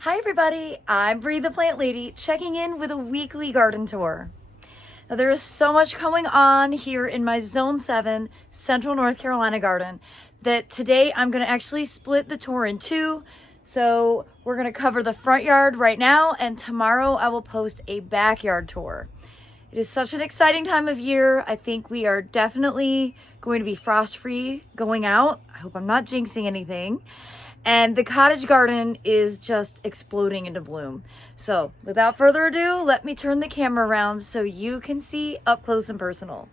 Hi everybody, I'm Bree the Plant Lady, checking in with a weekly garden tour. Now there is so much going on here in my Zone 7 Central North Carolina garden that today I'm going to actually split the tour in two. So we're going to cover the front yard right now, and tomorrow I will post a backyard tour. It is such an exciting time of year. I think we are definitely going to be frost free going out. I hope I'm not jinxing anything. And the cottage garden is just exploding into bloom. So without further ado, let me turn the camera around so you can see up close and personal.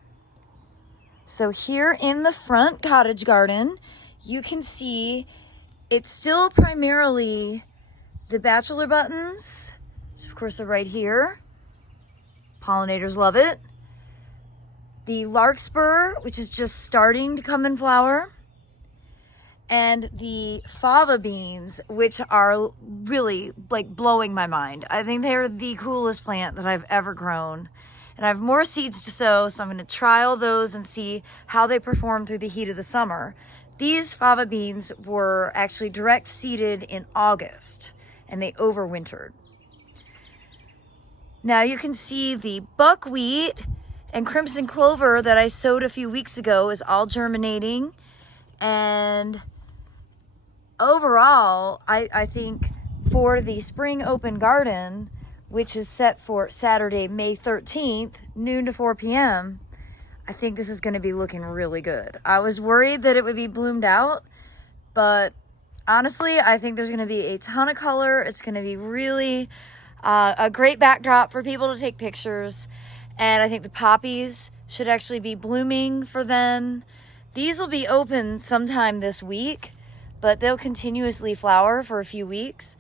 So here in the front cottage garden, you can see it's still primarily the bachelor buttons, which of course are right here. Pollinators love it. The larkspur, which is just starting to come in flower. And the fava beans, which are really like blowing my mind. I think they're the coolest plant that I've ever grown. And I have more seeds to sow, so I'm going to trial those and see how they perform through the heat of the summer. These fava beans were actually direct seeded in August, and they overwintered. Now you can see the buckwheat and crimson clover that I sowed a few weeks ago is all germinating. And overall, I think for the spring open garden, which is set for Saturday, May 13th, noon to 4 p.m., I think this is going to be looking really good. I was worried that it would be bloomed out, but honestly, I think there's going to be a ton of color. It's going to be really a great backdrop for people to take pictures. And I think the poppies should actually be blooming for then. These will be open sometime this week, but they'll continuously flower for a few weeks.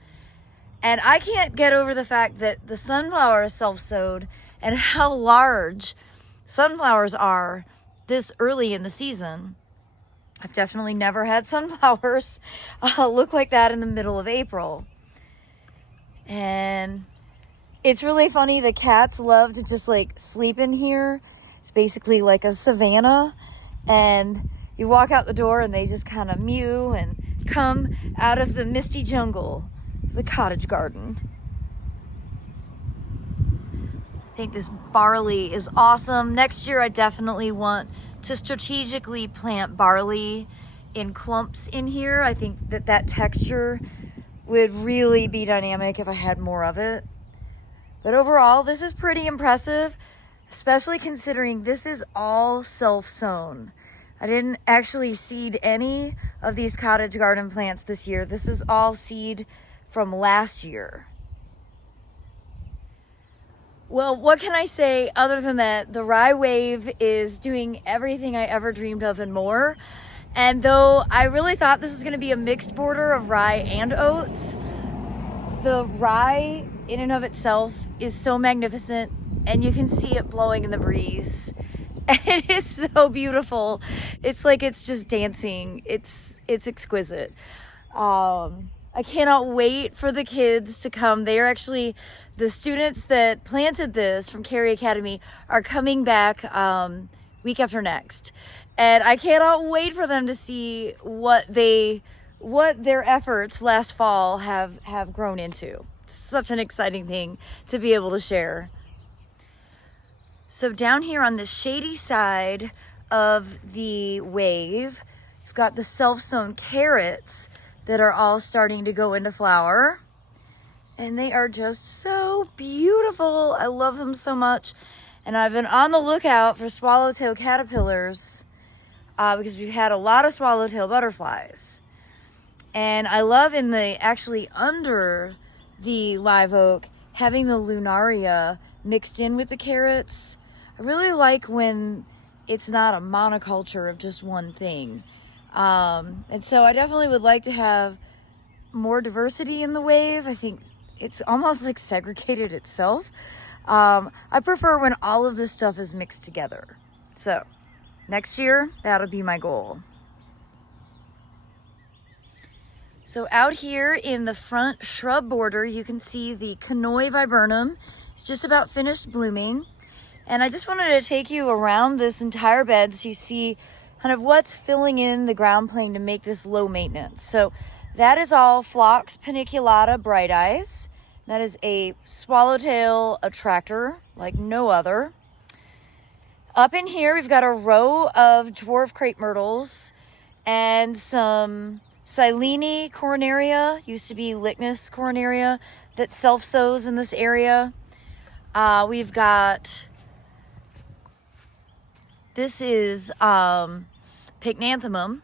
And I can't get over the fact that the sunflower is self-sowed and how large sunflowers are this early in the season. I've definitely never had sunflowers look like that in the middle of April. And it's really funny. The cats love to just like sleep in here. It's basically like a savanna. And you walk out the door and they just kind of mew and come out of the misty jungle, the cottage garden. I think this barley is awesome. Next year, I definitely want to strategically plant barley in clumps in here. I think that texture would really be dynamic if I had more of it. But overall, this is pretty impressive, especially considering this is all self-sown. I didn't actually seed any of these cottage garden plants this year. This is all seed from last year. Well, what can I say other than that? The rye wave is doing everything I ever dreamed of and more. And though I really thought this was going to be a mixed border of rye and oats, the rye in and of itself is so magnificent, and you can see it blowing in the breeze. And it is so beautiful. It's like it's just dancing. It's exquisite. I cannot wait for the kids to come. They are actually, the students that planted this from Cary Academy are coming back week after next. And I cannot wait for them to see what their efforts last fall have grown into. It's such an exciting thing to be able to share. So down here on the shady side of the wave, you've got the self-sown carrots that are all starting to go into flower. And they are just so beautiful. I love them so much. And I've been on the lookout for swallowtail caterpillars because we've had a lot of swallowtail butterflies. And I love actually under the live oak, having the lunaria mixed in with the carrots. I really like when it's not a monoculture of just one thing. And so I definitely would like to have more diversity in the wave. I think it's almost like segregated itself. I prefer when all of this stuff is mixed together. So next year, that'll be my goal. So out here in the front shrub border, you can see the Kanoi viburnum. It's just about finished blooming. And I just wanted to take you around this entire bed so you see kind of what's filling in the ground plane to make this low maintenance. So That is all Phlox paniculata bright eyes. That is a swallowtail attractor like no other. Up in here, we've got a row of dwarf crepe myrtles and some Silene coronaria, used to be Lychnis coronaria, that self-sows in this area. We've got, this is Pycnanthemum.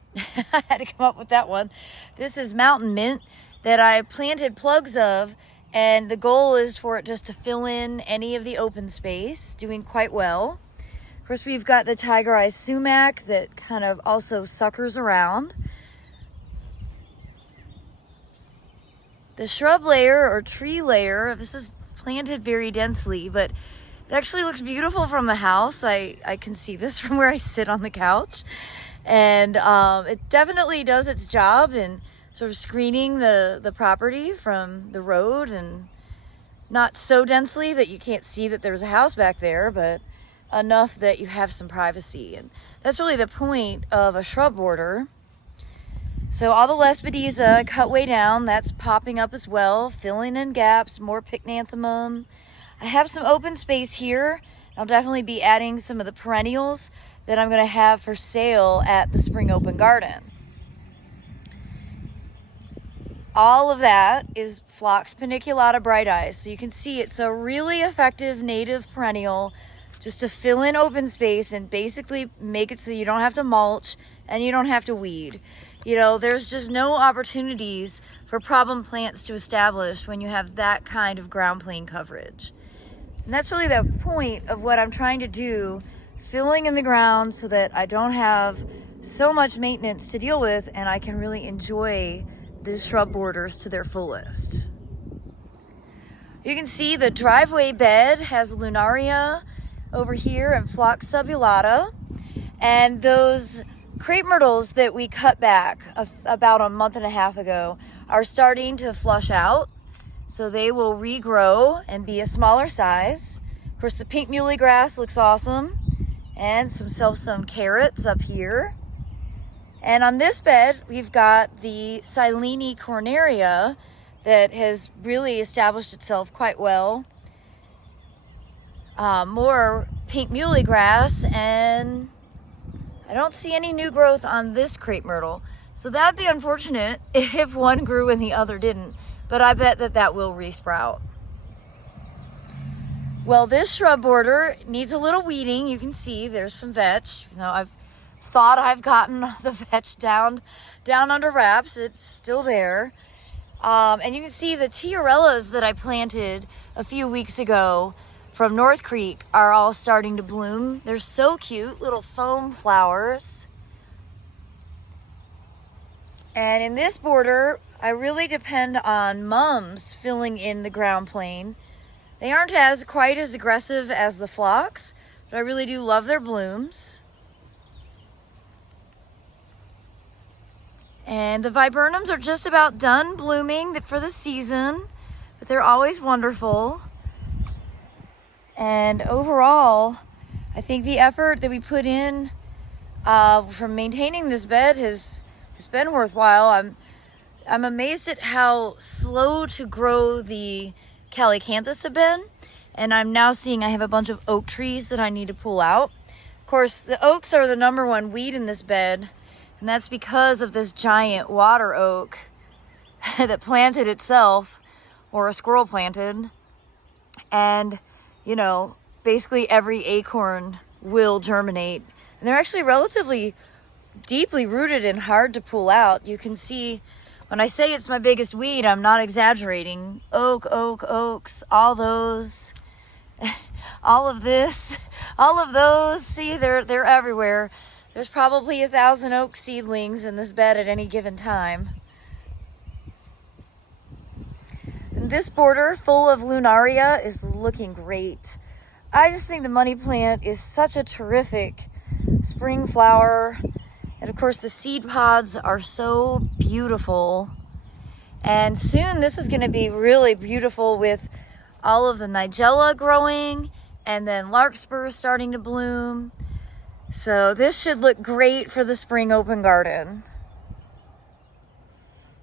I had to come up with that one. This is mountain mint that I planted plugs of, and the goal is for it just to fill in any of the open space, doing quite well. Of course, we've got the tiger eye sumac that kind of also suckers around. The shrub layer or tree layer, this is planted very densely, but it actually looks beautiful from the house. I can see this from where I sit on the couch. And it definitely does its job in sort of screening the property from the road, and not so densely that you can't see that there's a house back there, but enough that you have some privacy. And that's really the point of a shrub border. So all the Lespedeza cut way down, that's popping up as well, filling in gaps, more Pycnanthemum. I have some open space here. I'll definitely be adding some of the perennials that I'm going to have for sale at the Spring Open Garden. All of that is Phlox paniculata bright eyes. So you can see it's a really effective native perennial just to fill in open space and basically make it so you don't have to mulch and you don't have to weed. You know, there's just no opportunities for problem plants to establish when you have that kind of ground plane coverage. And that's really the point of what I'm trying to do, filling in the ground so that I don't have so much maintenance to deal with and I can really enjoy the shrub borders to their fullest. You can see the driveway bed has Lunaria over here and Phlox subulata, and those crepe myrtles that we cut back about a month and a half ago are starting to flush out, so they will regrow and be a smaller size. Of course, the pink muley grass looks awesome, and some self-sown carrots up here. And on this bed, we've got the Silene coronaria that has really established itself quite well. More pink muley grass, and I don't see any new growth on this crepe myrtle. So that'd be unfortunate if one grew and the other didn't, but I bet that that will resprout. Well, this shrub border needs a little weeding. You can see there's some vetch. You know, I've thought I've gotten the vetch down under wraps. It's still there. And you can see the tiarellas that I planted a few weeks ago from North Creek are all starting to bloom. They're so cute, little foam flowers. And in this border, I really depend on mums filling in the ground plane. They aren't quite as aggressive as the phlox, but I really do love their blooms. And the viburnums are just about done blooming for the season, but they're always wonderful. And overall, I think the effort that we put in from maintaining this bed has been worthwhile. I'm amazed at how slow to grow the calycanthus have been, and I'm now seeing I have a bunch of oak trees that I need to pull out. Of course, the oaks are the #1 weed in this bed, and that's because of this giant water oak that planted itself, or a squirrel planted. And, you know, basically every acorn will germinate. And they're actually relatively deeply rooted and hard to pull out. You can see when I say it's my biggest weed, I'm not exaggerating. Oaks, all those, all of this, all of those. See, they're everywhere. There's probably 1,000 oak seedlings in this bed at any given time. And this border full of Lunaria is looking great. I just think the money plant is such a terrific spring flower. And of course the seed pods are so beautiful. And soon this is going to be really beautiful with all of the nigella growing and then larkspurs starting to bloom. So this should look great for the Spring Open Garden.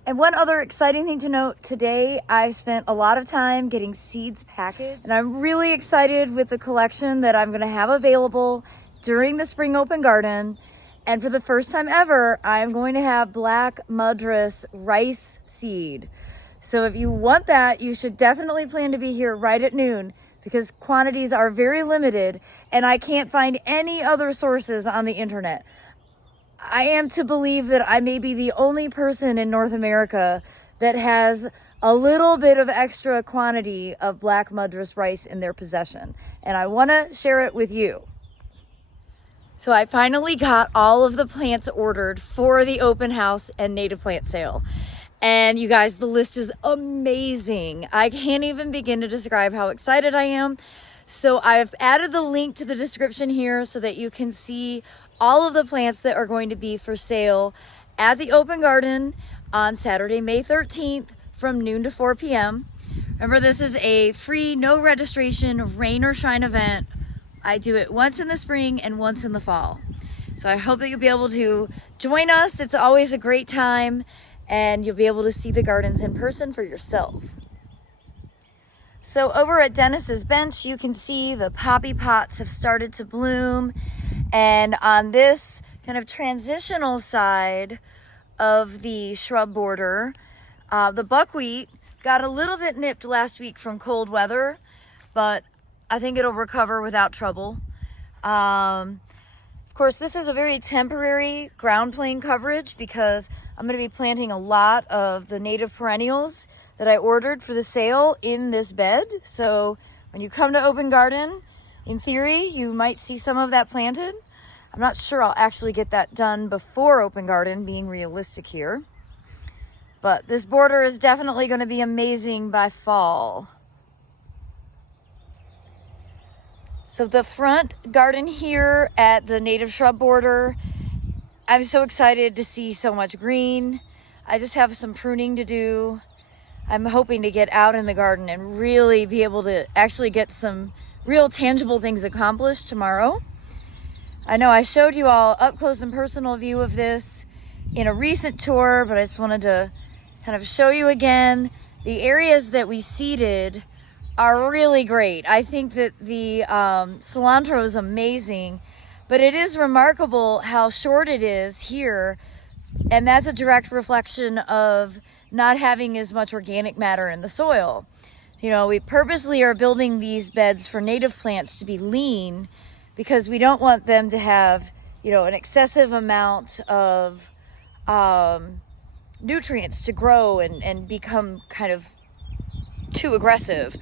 And one other exciting thing to note, today I spent a lot of time getting seeds packaged, and I'm really excited with the collection that I'm gonna have available during the Spring Open Garden. And for the first time ever, I'm going to have black Madras rice seed. So if you want that, you should definitely plan to be here right at noon, because quantities are very limited and I can't find any other sources on the internet. I am to believe that I may be the only person in North America that has a little bit of extra quantity of black Madras rice in their possession, and I want to share it with you. So I finally got all of the plants ordered for the open house and native plant sale. And you guys, the list is amazing. I can't even begin to describe how excited I am. So I've added the link to the description here so that you can see all of the plants that are going to be for sale at the Open Garden on Saturday, May 13th from noon to 4 p.m. Remember, this is a free, no registration, rain or shine event. I do it once in the spring and once in the fall. So I hope that you'll be able to join us. It's always a great time, and you'll be able to see the gardens in person for yourself. So over at Dennis's bench, you can see the poppy pots have started to bloom. And on this kind of transitional side of the shrub border, the buckwheat got a little bit nipped last week from cold weather, but I think it'll recover without trouble. Of course, this is a very temporary ground plane coverage because I'm going to be planting a lot of the native perennials that I ordered for the sale in this bed. So when you come to Open Garden, in theory, you might see some of that planted. I'm not sure I'll actually get that done before Open Garden, being realistic here. But this border is definitely going to be amazing by fall. So the front garden here at the native shrub border, I'm so excited to see so much green. I just have some pruning to do. I'm hoping to get out in the garden and really be able to actually get some real tangible things accomplished tomorrow. I know I showed you all up close and personal view of this in a recent tour, but I just wanted to kind of show you again. The areas that we seeded are really great. I think that the cilantro is amazing, but it is remarkable how short it is here, and that's a direct reflection of not having as much organic matter in the soil. You know, we purposely are building these beds for native plants to be lean because we don't want them to have, you know, an excessive amount of nutrients to grow and become kind of too aggressive.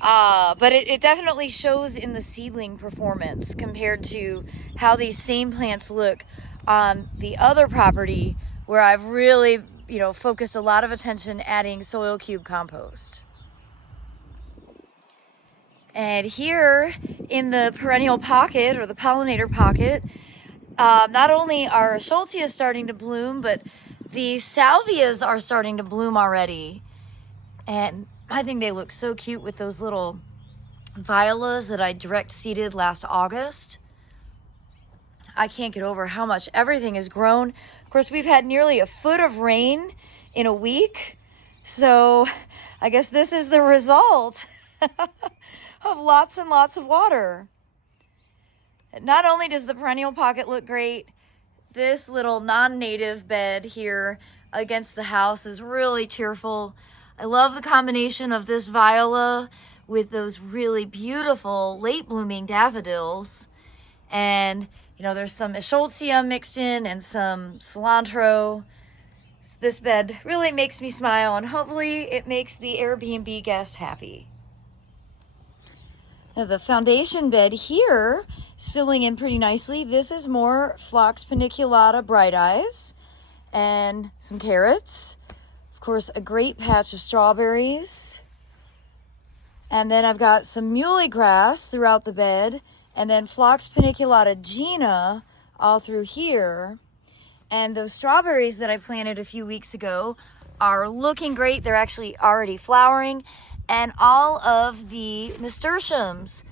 But it definitely shows in the seedling performance compared to how these same plants look on the other property where I've really, you know, focused a lot of attention adding soil cube compost. And here in the perennial pocket, or the pollinator pocket, not only are Schultzia starting to bloom, but the salvias are starting to bloom already. And I think they look so cute with those little violas that I direct seeded last August. I can't get over how much everything has grown. Of course, we've had nearly a foot of rain in a week. So I guess this is the result of lots and lots of water. Not only does the perennial pocket look great, this little non-native bed here against the house is really cheerful. I love the combination of this viola with those really beautiful late blooming daffodils. And, you know, there's some Eschscholtzia mixed in and some cilantro. This bed really makes me smile, and hopefully it makes the Airbnb guests happy. Now the foundation bed here is filling in pretty nicely. This is more Phlox paniculata bright eyes and some carrots. Of course, a great patch of strawberries. And then I've got some muhly grass throughout the bed, and then Phlox paniculata Gina all through here. And those strawberries that I planted a few weeks ago are looking great. They're actually already flowering. And all of the nasturtiums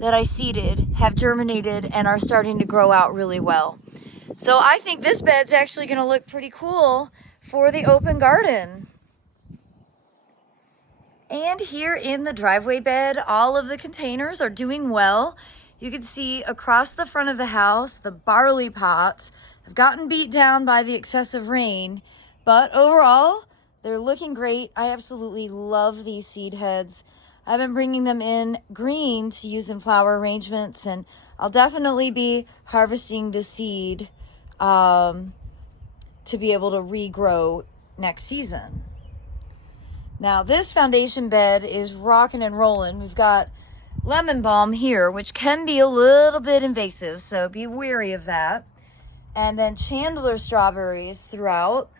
that I seeded have germinated and are starting to grow out really well. So I think this bed's actually going to look pretty cool for the open garden. And here in the driveway bed, all of the containers are doing well. You can see across the front of the house, the barley pots have gotten beat down by the excessive rain, but overall, they're looking great. I absolutely love these seed heads. I've been bringing them in green to use in flower arrangements, and I'll definitely be harvesting the seed to be able to regrow next season. Now this foundation bed is rocking and rolling. We've got lemon balm here, which can be a little bit invasive, so be wary of that. And then Chandler strawberries throughout.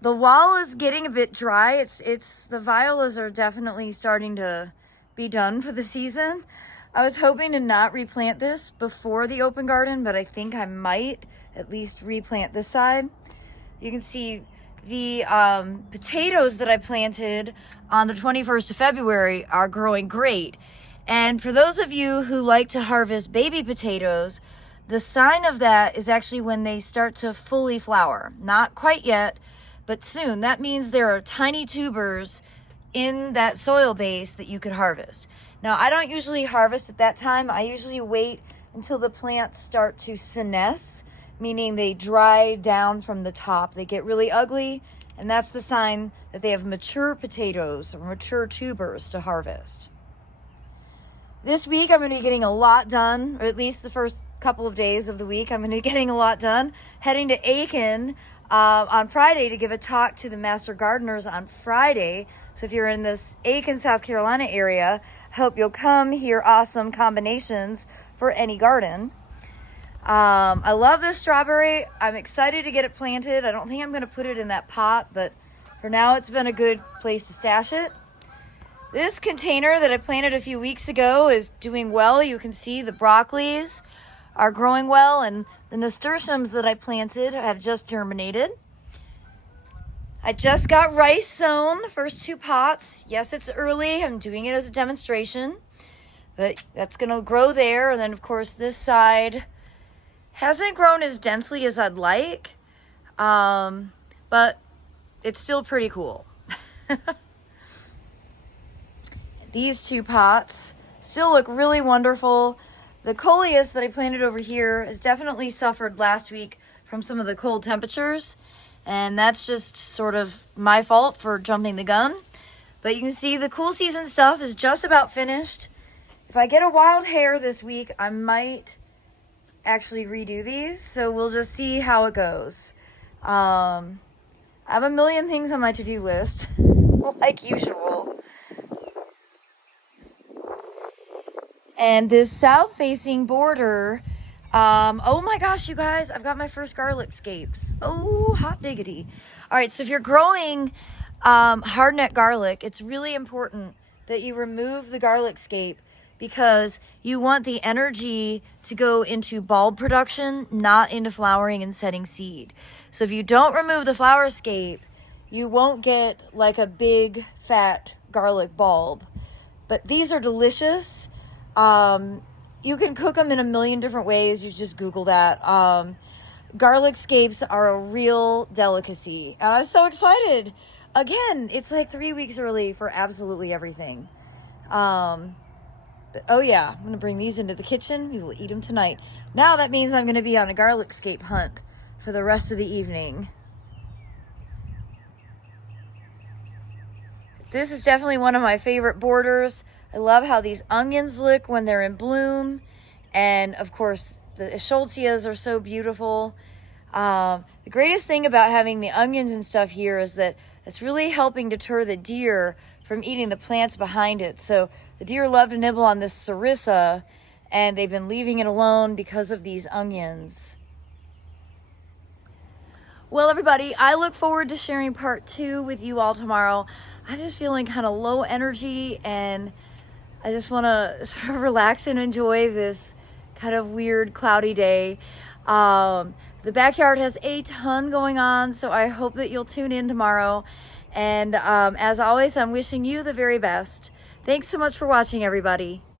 The wall is getting a bit dry. It's the violas are definitely starting to be done for the season. I was hoping to not replant this before the open garden, but I think I might at least replant this side. You can see the potatoes that I planted on the 21st of February are growing great. And for those of you who like to harvest baby potatoes, the sign of that is actually when they start to fully flower. Not quite yet, but soon. That means there are tiny tubers in that soil base that you could harvest. Now, I don't usually harvest at that time. I usually wait until the plants start to senesce, meaning they dry down from the top. They get really ugly, and that's the sign that they have mature potatoes or mature tubers to harvest. This week, I'm going to be getting a lot done, or at least the first couple of days of the week, I'm going to be getting a lot done. Heading to Aiken on Friday to give a talk to the Master Gardeners on Friday. So if you're in this Aiken, South Carolina area, I hope you'll come hear awesome combinations for any garden. I love this strawberry. I'm excited to get it planted. I don't think I'm going to put it in that pot, but for now it's been a good place to stash it. This container that I planted a few weeks ago is doing well. You can see the broccolis are growing well, and the nasturtiums that I planted have just germinated. I just got rice sown, the first 2 pots. Yes, it's early. I'm doing it as a demonstration, but that's going to grow there. And then, of course, this side hasn't grown as densely as I'd like, but it's still pretty cool. These 2 pots still look really wonderful. The coleus that I planted over here has definitely suffered last week from some of the cold temperatures, and that's just sort of my fault for jumping the gun. But you can see the cool season stuff is just about finished. If I get a wild hair this week, I might actually redo these, so we'll just see how it goes. I have a million things on my to-do list, like usual. And this south-facing border, oh my gosh, you guys, I've got my first garlic scapes. Oh, hot diggity. All right, so if you're growing hardneck garlic, it's really important that you remove the garlic scape because you want the energy to go into bulb production, not into flowering and setting seed. So if you don't remove the flower scape, you won't get like a big fat garlic bulb. But these are delicious. You can cook them in a million different ways. You just Google that. Garlic scapes are a real delicacy. And I'm so excited. Again, it's like 3 weeks early for absolutely everything. But, oh yeah, I'm going to bring these into the kitchen. We will eat them tonight. Now that means I'm going to be on a garlic scape hunt for the rest of the evening. This is definitely one of my favorite borders. I love how these onions look when they're in bloom. And of course, the eschscholtzias are so beautiful. The greatest thing about having the onions and stuff here is that it's really helping deter the deer from eating the plants behind it. So the deer love to nibble on this sarissa, and they've been leaving it alone because of these onions. Well, everybody, I look forward to sharing part 2 with you all tomorrow. I'm just feeling kind of low energy, and I just want to sort of relax and enjoy this kind of weird cloudy day. The backyard has a ton going on, so I hope that you'll tune in tomorrow. And as always, I'm wishing you the very best. Thanks so much for watching, everybody.